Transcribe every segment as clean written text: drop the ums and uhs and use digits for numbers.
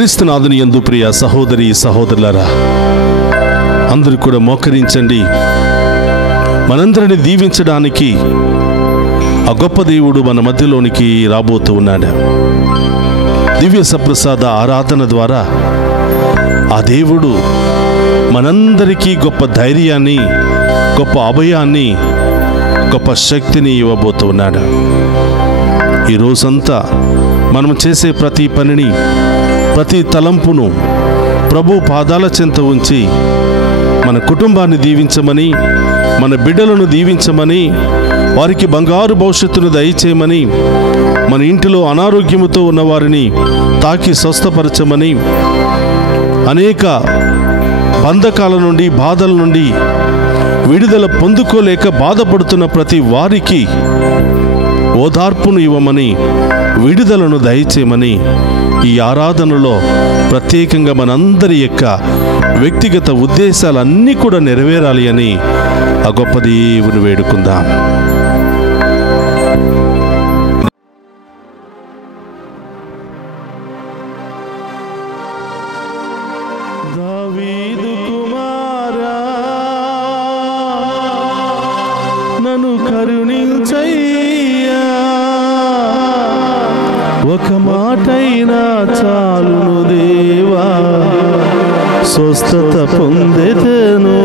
క్రీస్తునాథుని యందు ప్రియ సహోదరి సహోదరులారా, అందరూ కూడా మోకరించండి. మనందరిని దీవించడానికి ఆ గొప్ప దేవుడు మన మధ్యలోనికి రాబోతూ ఉన్నాడు. దివ్య సప్రసాద ఆరాధన ద్వారా ఆ దేవుడు మనందరికీ గొప్ప ధైర్యాన్ని, గొప్ప అభయాన్ని, గొప్ప శక్తిని ఇవ్వబోతూ ఉన్నాడు. ఈ రోజంతా మనం చేసే ప్రతి పనిని, ప్రతి తలంపును ప్రభు పాదాల చెంత ఉంచి మన కుటుంబాన్ని దీవించమని, మన బిడ్డలను దీవించమని, వారికి బంగారు భవిష్యత్తును దయచేయమని, మన ఇంటిలో అనారోగ్యముతో ఉన్న వారిని తాకి స్వస్థపరచమని, అనేక బంధకాల నుండి, బాధల నుండి విడుదల పొందుకోలేక బాధపడుతున్న ప్రతి వారికి ఓదార్పును ఇవ్వమని, విడుదలను దయచేయమని, ఈ ఆరాధనలో ప్రత్యేకంగా మనందరి యొక్క వ్యక్తిగత ఉద్దేశాలన్నీ కూడా నెరవేరాలి అని ఆ గొప్ప దేవుని వేడుకుందాం. దావీదు కుమారా, నన్ను కరుణించయ్యా, ఒక మాటైనా చాలును దేవా, స్వస్థత పొందెదను.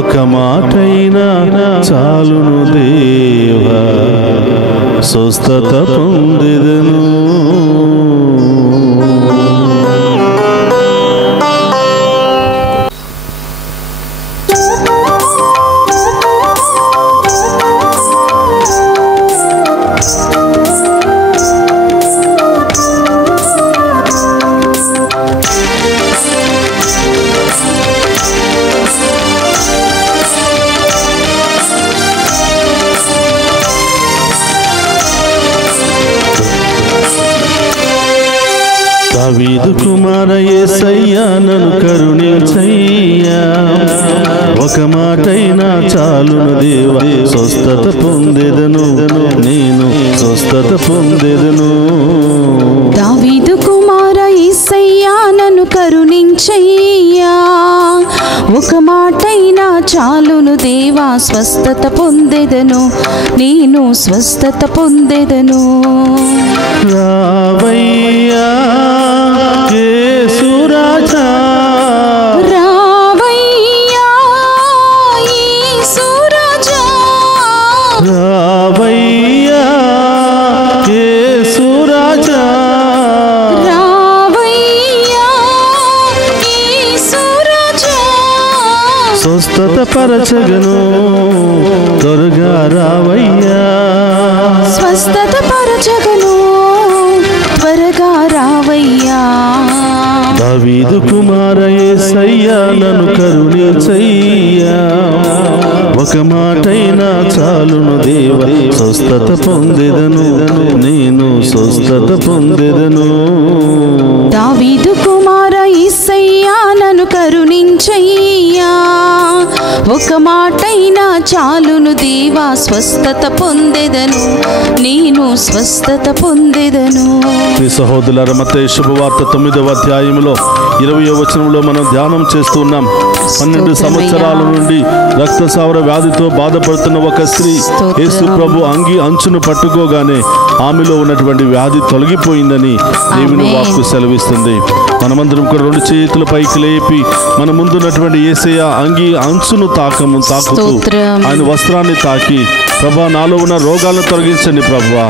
ఒక మాటైనా చాలును దేవా, స్వస్థత పొందెదను. దావీదు కుమార యేసయ్యా, నన్ను కరుణించయ్యా, ఒక మాటైనా చాలును దేవా, స్వస్థత పొందెదను, నేను స్వస్థత పొందెదను. దావీదు కుమార యేసయ్యా, నన్ను కరుణించయ్యా, ఒక మాటైనా చాలును దేవా, స్వస్థత పొందెదను, నేను స్వస్థత పొందెదను. రావయ్యా యేసు రాజా, రావయ్యా యేసు రాజా, రావయ్యా యేసు రాజా, రావయ్యా యేసు రాజా, స్వస్థత పరచగను, త్వరగా రావయ్యా, స్వస్థత పరచగను, త్వరగా రావయ్యా. దావీదు కుమార యేసయ్యా, నన్ను కరుణించయ్యా, ఒక మాటైనా చాలును దేవా, స్వస్థత పొందెదను, నేను స్వస్థత పొందెదను. దావీదు కుమార యేసయ్యా, నన్ను కరుణించయ్యా, ఒక మాటైనా చాలును దేవా, స్వస్థత పొందెదను, నేను స్వస్థత పొందెదను. సహోదరులారా, మత్తయి శుభవార్త 9వ అధ్యాయంలో 20వ వచనంలో మనం ధ్యానం చేస్తున్నాం. 12 సంవత్సరాల నుండి రక్తస్రావ వ్యాధితో బాధపడుతున్న ఒక స్త్రీ యేసు ప్రభు అంగి అంచును పట్టుకోగానే ఆమెలో ఉన్నటువంటి వ్యాధి తొలగిపోయిందని దేవుని వాక్కు సెలవిస్తుంది. మనమందరం కూడా 2 చేతుల పైకి లేపి మన ముందున్నటువంటి యేసయ్య అంగి అంచును తాకుతూ ఆయన వస్త్రాన్ని తాకి, ప్రభా నాలో ఉన్న రోగాలను తొలగించండి, ప్రభా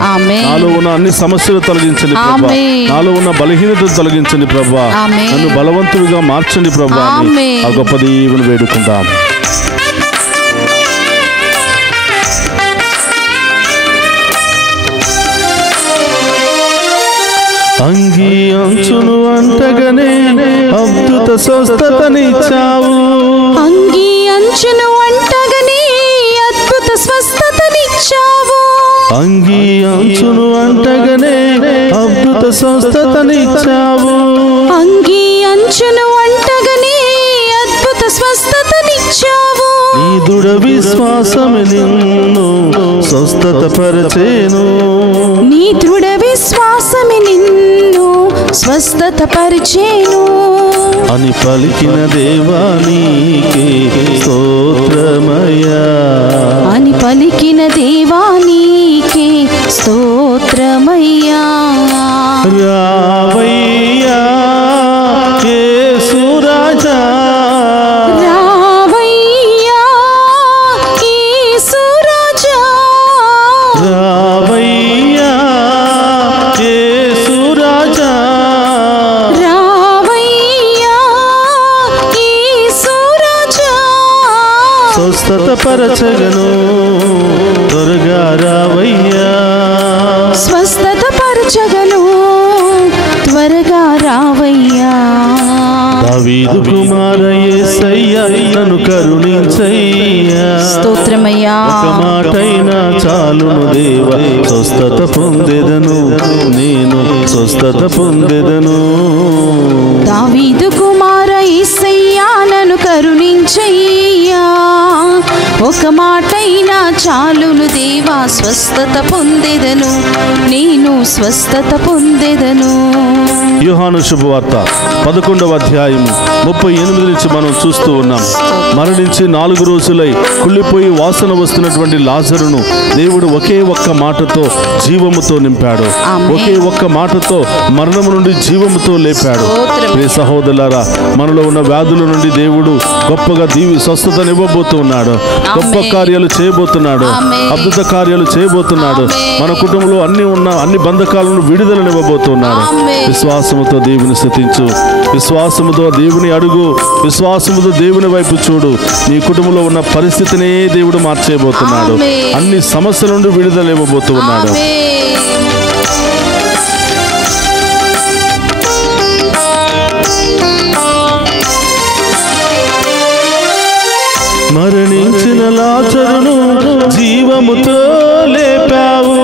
నాలో ఉన్న అన్ని సమస్యలు తొలగించండి, ప్రభా నాలో ఉన్న బలహీనతను తొలగించండి, ప్రభా నన్ను బలవంతుడిగా మార్చండి, ప్రభా ఆ గొప్ప దేవుని వేడుకుంటాం. అంగి అంచును అంటగనే అద్భుత స్వస్థతనిచ్చావు, అంగి అంచును అంటగనే అద్భుత స్వస్థతనిచ్చావు, అంగి అంచును అంటగనే అద్భుత స్వస్థతనిచ్చావు, అంగి అంచును అంటగనే అద్భుత స్వస్థతనిచ్చావు. నీ దృఢ విశ్వాసమే నిన్ను స్వస్థత పరిచేను, నీ దృఢ విశ్వాసమే నిన్ను స్వస్థత పరిచేను అని పలికిన దేవా నీకే స్తోత్రమయ్యా అని పలికిన దేవా నీకే స్తోత్రమయ్యా రావయ్యా యేసు రాజా రావయ్యా యేసు రాజా రావయ్యా యేసు రాజా రావయ్యా యేసు రాజా స్వస్థత పరచగను త్వరగా రావయ్యా స్వస్థత పరచగను త్వరగా రావయ్యా దావీదు కుమార యేసయ్యా నన్ను కరుణించయ్యా స్తోత్రమయ్యా ఒక మాటైనా చాలును దేవా స్వస్థత పొందెదను నేను స్వస్థత పొందెదను దావీదు కుమార యేసయ్యా నన్ను కరుణించయ్యా ఒక మాటైనా చాలును దేవా స్వస్థత పొందెదను నేను స్వస్థత పొందెదను యోహాను శుభవార్త 11వ అధ్యాయం 38 నుంచి మనం చూస్తూ ఉన్నాం. మరణించి 4 రోజులై కుళ్ళిపోయి వాసన వస్తున్నటువంటి లాజరును దేవుడు ఒకే ఒక్క మాటతో జీవముతో నింపాడు. ఒకే ఒక్క మాటతో మరణము నుండి జీవముతో లేపాడు. ప్రియ సహోదరులారా, మనలో ఉన్న వ్యాధుల నుండి దేవుడు గొప్పగా స్వస్థతనివ్వబోతూ ఉన్నాడు. గొప్ప కార్యాలు చేయబోతున్నాడు. అద్భుత కార్యాలు చేయబోతున్నాడు. మన కుటుంబంలో అన్ని బంధకాలను విడుదలనివ్వబోతున్నాడు. విశ్వాసముతో దేవుని స్తుతించు, విశ్వాసముతో దేవుని అడుగు, విశ్వాసముతో దేవుని వైపు చూడు. నీ కుటుంబంలో ఉన్న పరిస్థితినే దేవుడు మార్చేయబోతున్నాడు. అన్ని సమస్యల నుండి విడుదల ఇవ్వబోతూ ఉన్నాడు. మరణించిన లాజరును జీవముతో లేపావు.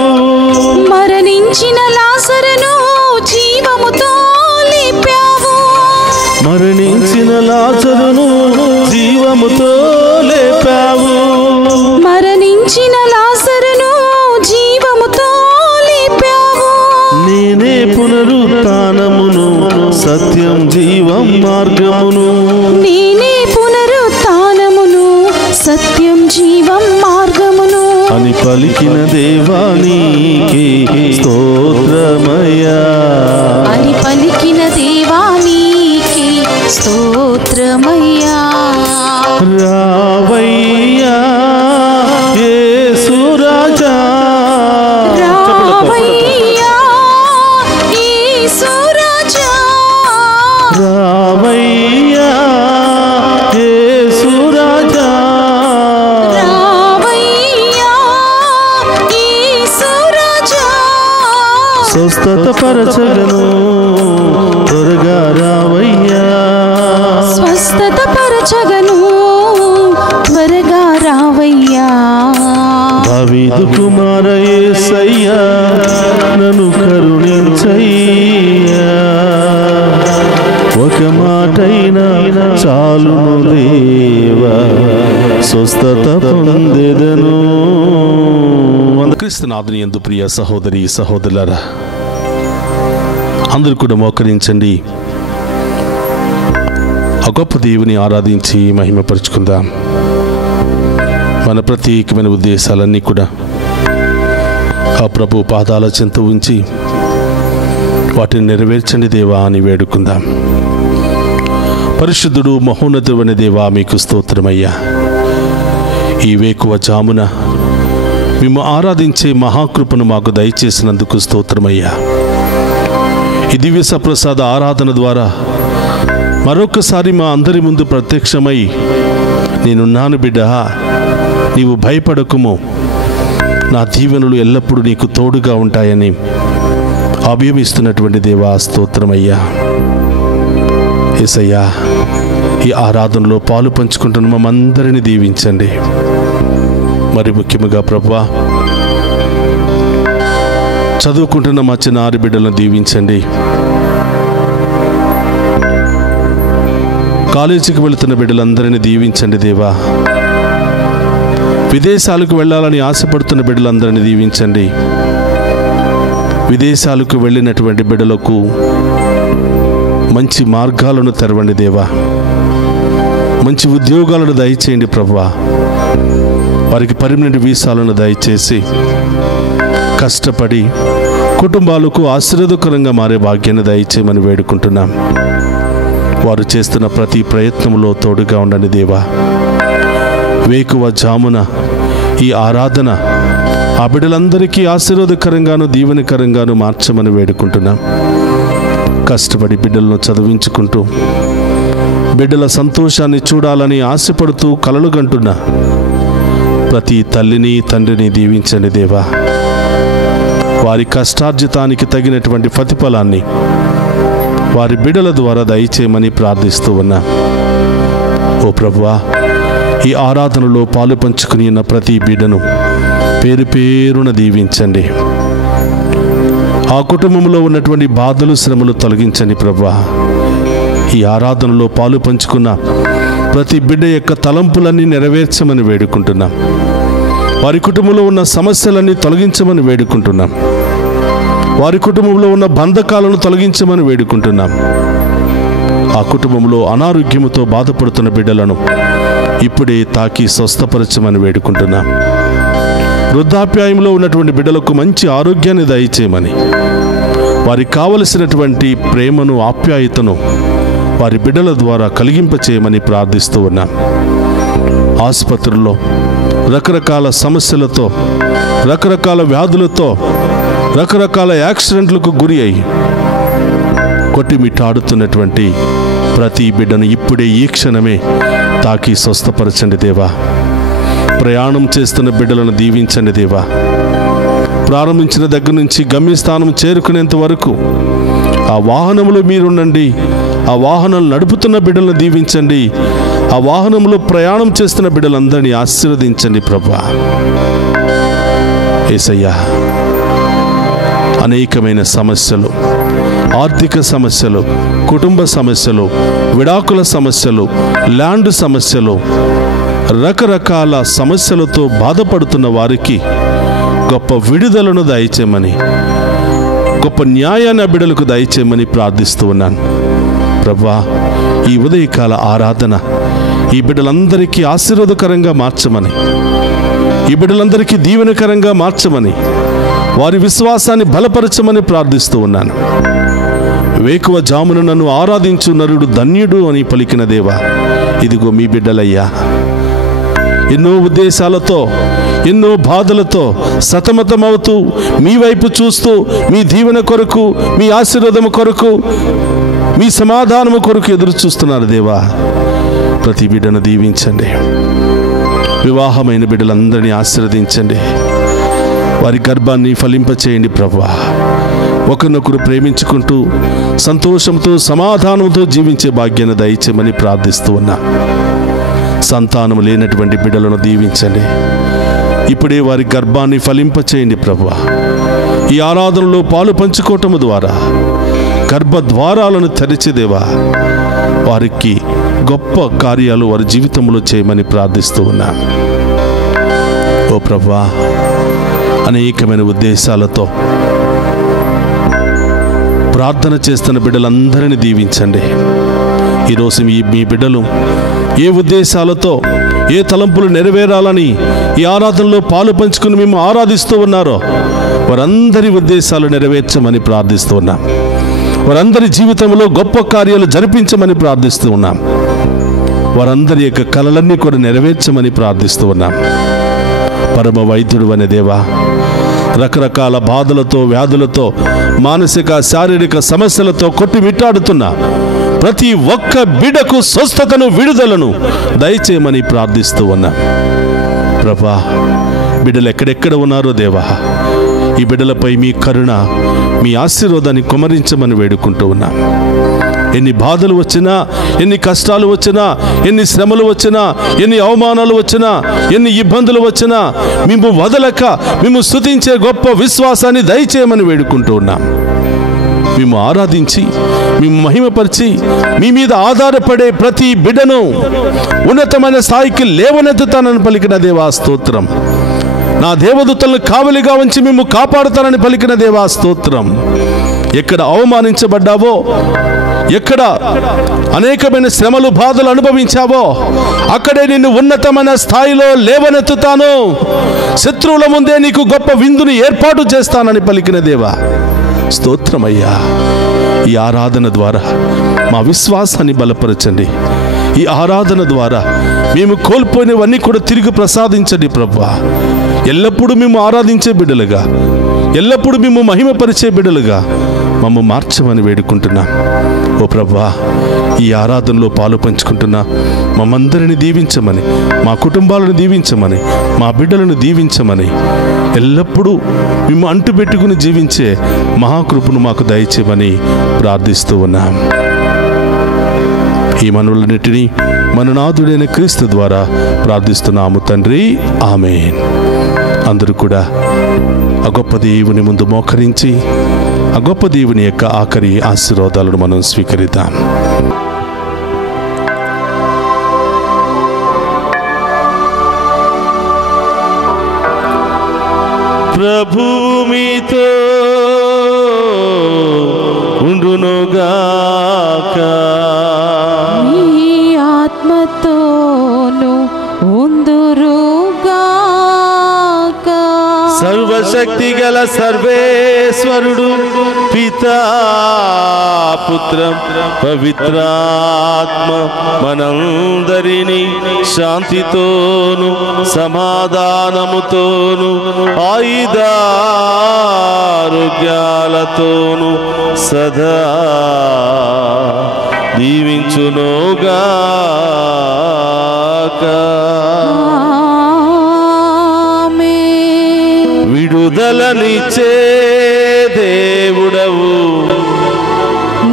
మరణించిన లాజరును జీవముతో లేపావు. మరణించిన లాజరును జీవముతో లేపావు. మరణించిన లాజరును జీవముతో లేపావు. నేనే పునరుత్థానమును సత్యం జీవం మార్గమును. నేనే పునరుత్థానమును సత్యం జీవం మార్గమును అని పలికిన దేవా నీకే స్తోత్రమయ్యా. అని పలికిన దేవా నీకే స్తోత్రమయ్యా. రావయ్యా యేసు రాజా. రావయ్యా యేసు రాజా. రావయ్యా యేసు రాజా. రావయ్యా యేసు రాజా. స్వస్థత పరచగను త్వరగా రావయ్యా. స్వస్థత పరచగను త్వరగా రావయ్యా. దావీదు కుమార యేసయ్యా నన్ను కరుణించయ్యా. ఒక మాటైనా చాలును దేవా స్వస్థత పొందెదను. క్రీస్తునాథుని యందు ప్రియ సహోదరి సహోదరులారా, అందరూ కూడా మోకరించండి. ఆ గొప్ప దేవుని ఆరాధించి మహిమపరుచుకుందాం. మన ప్రత్యేకమైన ఉద్దేశాలన్నీ కూడా ఆ ప్రభు పాదాల చెంత ఉంచి వాటిని నెరవేర్చండి దేవా అని వేడుకుందాం. పరిశుద్ధుడు మహోన్నతుడైన దేవా మీకు స్తోత్రమయ్యా. ఈ వేకువ జామున మేము ఆరాధించే మహాకృపను మాకు దయచేసినందుకు స్తోత్రమయ్యా. ఈ దివ్య సప్రసాద ఆరాధన ద్వారా మరొకసారి మా అందరి ముందు ప్రత్యక్షమై నేనున్నాను బిడ్డ, నీవు భయపడకుము, నా దీవెనలు ఎల్లప్పుడూ నీకు తోడుగా ఉంటాయని అభయమిస్తున్నటువంటి దేవా స్తోత్రమయ్యా. యేసయ్యా, ఈ ఆరాధనలో పాలు పంచుకుంటున్న మమ్మందరినీ దీవించండి. మరి ముఖ్యముగా ప్రభువా, చదువుకుంటున్న మా చిన్నారి బిడ్డలను దీవించండి. కాలేజీకి వెళుతున్న బిడ్డలందరినీ దీవించండి దేవా. విదేశాలకు వెళ్ళాలని ఆశపడుతున్న బిడ్డలందరినీ దీవించండి. విదేశాలకు వెళ్ళినటువంటి బిడ్డలకు మంచి మార్గాలను తెరవండి దేవా. మంచి ఉద్యోగాలను దయచేయండి ప్రభువా. వారికి పర్మనెంట్ వీసాలను దయచేసి కష్టపడి కుటుంబాలకు ఆశీర్వాదకరంగా మారే భాగ్యాన్ని దయచేయమని వేడుకుంటున్నాం. వారు చేస్తున్న ప్రతి ప్రయత్నంలో తోడుగా ఉండండి దేవా. వేకువ జామున ఈ ఆరాధన ఆ బిడ్డలందరికీ ఆశీర్వాదకరంగాను దీవెనకరంగాను మార్చమని వేడుకుంటున్నాం. కష్టపడి బిడ్డలను చదివించుకుంటూ బిడ్డల సంతోషాన్ని చూడాలని ఆశపడుతూ కలలు కంటున్న ప్రతి తల్లిని తండ్రిని దీవించండి దేవా. వారి కష్టార్జితానికి తగినటువంటి ప్రతిఫలాన్ని వారి బిడ్డల ద్వారా దయచేయమని ప్రార్థిస్తూ ఉన్నా. ఓ ప్రభువా, ఈ ఆరాధనలో పాలు పంచుకుని ఉన్న ప్రతి బిడ్డను పేరు పేరున దీవించండి. ఆ కుటుంబంలో ఉన్నటువంటి బాధలు శ్రమలు తొలగించండి ప్రభువా. ఈ ఆరాధనలో పాలు పంచుకున్న ప్రతి బిడ్డ యొక్క తలంపులన్నీ నెరవేర్చమని వేడుకుంటున్నాం. వారి కుటుంబంలో ఉన్న సమస్యలన్నీ తొలగించమని వేడుకుంటున్నాం. వారి కుటుంబంలో ఉన్న బంధకాలను తొలగించమని వేడుకుంటున్నాం. ఆ కుటుంబంలో అనారోగ్యముతో బాధపడుతున్న బిడ్డలను ఇప్పుడే తాకి స్వస్థపరచమని వేడుకుంటున్నాం. వృద్ధాప్యాయంలో ఉన్నటువంటి బిడ్డలకు మంచి ఆరోగ్యాన్ని దయచేయమని, వారికి కావలసినటువంటి ప్రేమను ఆప్యాయతను వారి బిడ్డల ద్వారా కలిగింపచేయమని ప్రార్థిస్తూ ఉన్నాం. ఆసుపత్రుల్లో రకరకాల సమస్యలతో, రకరకాల వ్యాధులతో, రకరకాల యాక్సిడెంట్లకు గురి అయి కొట్టిమిట్టాడుతున్నటువంటి ప్రతి బిడ్డను ఇప్పుడే ఈ క్షణమే తాకి స్వస్థపరచండి దేవా. ప్రయాణం చేస్తున్న బిడ్డలను దీవించండి దేవా. ప్రారంభించిన దగ్గర నుంచి గమ్యస్థానం చేరుకునేంత వరకు ఆ వాహనంలో మీరుండండి. ఆ వాహనాలు నడుపుతున్న బిడ్డలను దీవించండి. ఆ వాహనంలో ప్రయాణం చేస్తున్న బిడ్డలందరినీ ఆశీర్వదించండి ప్రభువా. యేసయ్యా, అనేకమైన సమస్యలు, ఆర్థిక సమస్యలు, కుటుంబ సమస్యలు, విడాకుల సమస్యలు, ల్యాండ్ సమస్యలు, రకరకాల సమస్యలతో బాధపడుతున్న వారికి గొప్ప విడుదలను దయచేయమని, గొప్ప న్యాయాన్ని బిడ్డలకు దయచేయమని ప్రార్థిస్తూ ఉన్నాను ప్రభువా. ఈ ఉదయకాల ఆరాధన ఈ బిడ్డలందరికీ ఆశీర్వాదకరంగా మార్చమని, ఈ బిడ్డలందరికీ దీవెనకరంగా మార్చమని, వారి విశ్వాసాన్ని బలపరచమని ప్రార్థిస్తూ ఉన్నాను. వేకువ జామున నన్ను ఆరాధించు నరుడు ధన్యుడు అని పలికిన దేవా, ఇదిగో మీ బిడ్డలయ్యా. ఎన్నో ఉద్దేశాలతో, ఎన్నో బాధలతో సతమతమవుతూ మీ వైపు చూస్తూ మీ దీవెన కొరకు, మీ ఆశీర్వాదము కొరకు, మీ సమాధానము కొరకు ఎదురు చూస్తున్నారు దేవా. ప్రతి బిడ్డను దీవించండి. వివాహమైన బిడ్డలందరినీ ఆశీర్వదించండి. వారి గర్భాన్ని ఫలింపచేయండి ప్రభువా. ఒకరినొకరు ప్రేమించుకుంటూ సంతోషంతో సమాధానంతో జీవించే భాగ్యాన్ని దయచేయమని ప్రార్థిస్తూ ఉన్నా. సంతానం లేనటువంటి బిడ్డలను దీవించండి. ఇప్పుడే వారి గర్భాన్ని ఫలింపచేయండి ప్రభువా. ఈ ఆరాధనలో పాలు పంచుకోవటం ద్వారా గర్భద్వారాలను తెరిచేదేవా, వారికి గొప్ప కార్యాలు వారి జీవితంలో చేయమని ప్రార్థిస్తూ ఉన్నా. ఓ ప్రభువా, అనేకమైన ఉద్దేశాలతో ప్రార్థన చేస్తున్న బిడ్డలందరినీ దీవించండి. ఈరోజు మీ బిడ్డలు ఏ ఉద్దేశాలతో, ఏ తలంపులు నెరవేరాలని ఈ ఆరాధనలో పాలు పంచుకుని మేము ఆరాధిస్తూ ఉన్నారో వారందరి ఉద్దేశాలు నెరవేర్చమని ప్రార్థిస్తూ ఉన్నాం. వారందరి జీవితంలో గొప్ప కార్యాలు జరిపించమని ప్రార్థిస్తూ ఉన్నాం. వారందరి యొక్క కలలన్నీ కూడా నెరవేర్చమని ప్రార్థిస్తూ ఉన్నాం. పరమ వైద్యుడు అనే దేవా, రకరకాల బాధలతో, వ్యాధులతో, మానసిక శారీరక సమస్యలతో కొట్టిమిట్టాడుతున్న ప్రతి ఒక్క బిడ్డకు స్వస్థతను, విడుదలను దయచేయమని ప్రార్థిస్తూ ఉన్నా. ప్రభా, బిడ్డలు ఎక్కడెక్కడ ఉన్నారో దేవా, ఈ బిడ్డలపై మీ కరుణ, మీ ఆశీర్వాదాన్ని కుమరించమని వేడుకుంటూ ఉన్నా. ఎన్ని బాధలు వచ్చినా, ఎన్ని కష్టాలు వచ్చినా, ఎన్ని శ్రమలు వచ్చినా, ఎన్ని అవమానాలు వచ్చినా, ఎన్ని ఇబ్బందులు వచ్చినా మేము వదలక మేము స్తుతించే గొప్ప విశ్వాసాన్ని దయచేయమని వేడుకుంటూ ఉన్నాం. మేము ఆరాధించి, మేము మహిమపరిచి, మీ మీద ఆధారపడే ప్రతి బిడ్డను ఉన్నతమైన స్థాయికి లేవనెత్తుతానని పలికిన దేవా స్తోత్రం. నా దేవదూతలను కావలిగా ఉంచి మేము కాపాడుతానని పలికిన దేవా స్తోత్రం. ఎక్కడ అవమానించబడ్డావో, ఎక్కడ అనేకమైన శ్రమలు బాధలు అనుభవించావో అక్కడే నిన్ను ఉన్నతమైన స్థాయిలో లేవనెత్తుతాను, శత్రువుల ముందే నీకు గొప్ప విందుని ఏర్పాటు చేస్తానని పలికిన దేవా స్తోత్రమయ్యా. ఈ ఆరాధన ద్వారా మా విశ్వాసాన్ని బలపరచండి. ఈ ఆరాధన ద్వారా మేము కోల్పోయినవన్నీ కూడా తిరిగి ప్రసాదించండి ప్రభువా. ఎల్లప్పుడూ మేము ఆరాధించే బిడ్డలుగా, ఎల్లప్పుడూ మేము మహిమపరిచే బిడ్డలుగా మమ్మ మార్చమని వేడుకుంటున్నాం. ఓ ప్రభువా, ఈ ఆరాధనలో పాలు పంచుకుంటున్నా మమ్మందరిని దీవించమని, మా కుటుంబాలను దీవించమని, మా బిడ్డలను దీవించమని, ఎల్లప్పుడూ మేము అంటుపెట్టుకుని జీవించే మహాకృపను మాకు దయచేయమని ప్రార్థిస్తూ ఉన్నాం. ఈ మనవులన్నిటినీ మన నాథుడైన క్రీస్తు ద్వారా ప్రార్థిస్తున్నాము తండ్రి, ఆమేన్. అందరూ కూడా ఆ గొప్ప దేవుని ముందు మోకరించి ఆ గొప్ప దేవుని యొక్క ఆఖరి ఆశీర్వాదాలను మనం స్వీకరిద్దాం. ప్రభు మీతో ఉండునుగాక, మీ ఆత్మతోను ఉందురుగాక. సర్వశక్తి గల సర్వేశ్వరుడు పితా పుత్రం పవిత్రాత్మ మనందరినీ శాంతితోను సమాధానముతోను ఆయుధారోగ్యాలతోను సదా దీవించునుగాక. విడుదలనిచ్చే దేవుడవు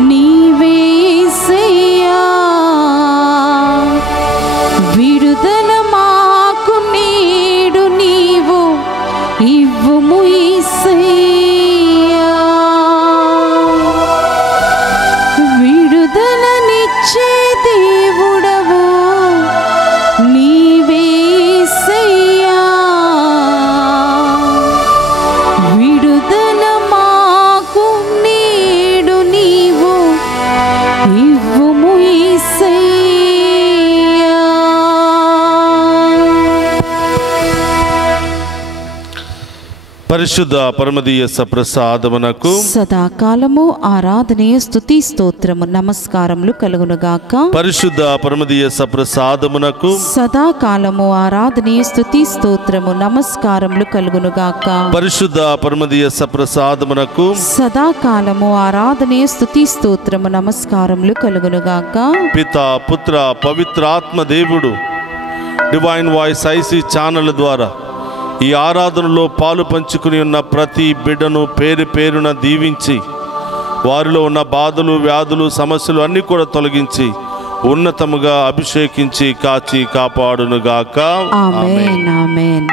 నీవేసయ్యా, విడుదల మాకు నేడు నీవు ఇవ్వుము యేసయ్యా. విడుదలనిచ్చే దేవుడవు నీవేసయ్యా, విడుదల మాకు నేడు నీవు ఇవ్వుము యేసయ్యా. పరిశుద్ధ పరమదీయ సప్రసాదమునకు సదాకాలము ఆరాధనీయ స్తుతి స్తోత్రము నమస్కారములు కలుగునుగాక. పరిశుద్ధ పరమదీయ సప్రసాదమునకు సదాకాలము ఆరాధనీయ స్తుతి స్తోత్రము నమస్కారములు కలుగునుగాక. పరిశుద్ధ పరమదీయ సప్రసాదమునకు సదాకాలము ఆరాధనీయ స్తుతి స్తోత్రము నమస్కారములు కలుగునుగాక. పితా పుత్ర పవిత్రాత్మ దేవుడు డివైన్ వాయిస్ ఐసీ ఛానల్ ద్వారా ఈ ఆరాధనలో పాలు పంచుకుని ఉన్న ప్రతి బిడ్డను పేరు పేరున దీవించి వారిలో ఉన్న బాధలు వ్యాధులు సమస్యలు అన్నీ కూడా తొలగించి ఉన్నతముగా అభిషేకించి కాచి కాపాడునుగాక. ఆమేన్ ఆమేన్.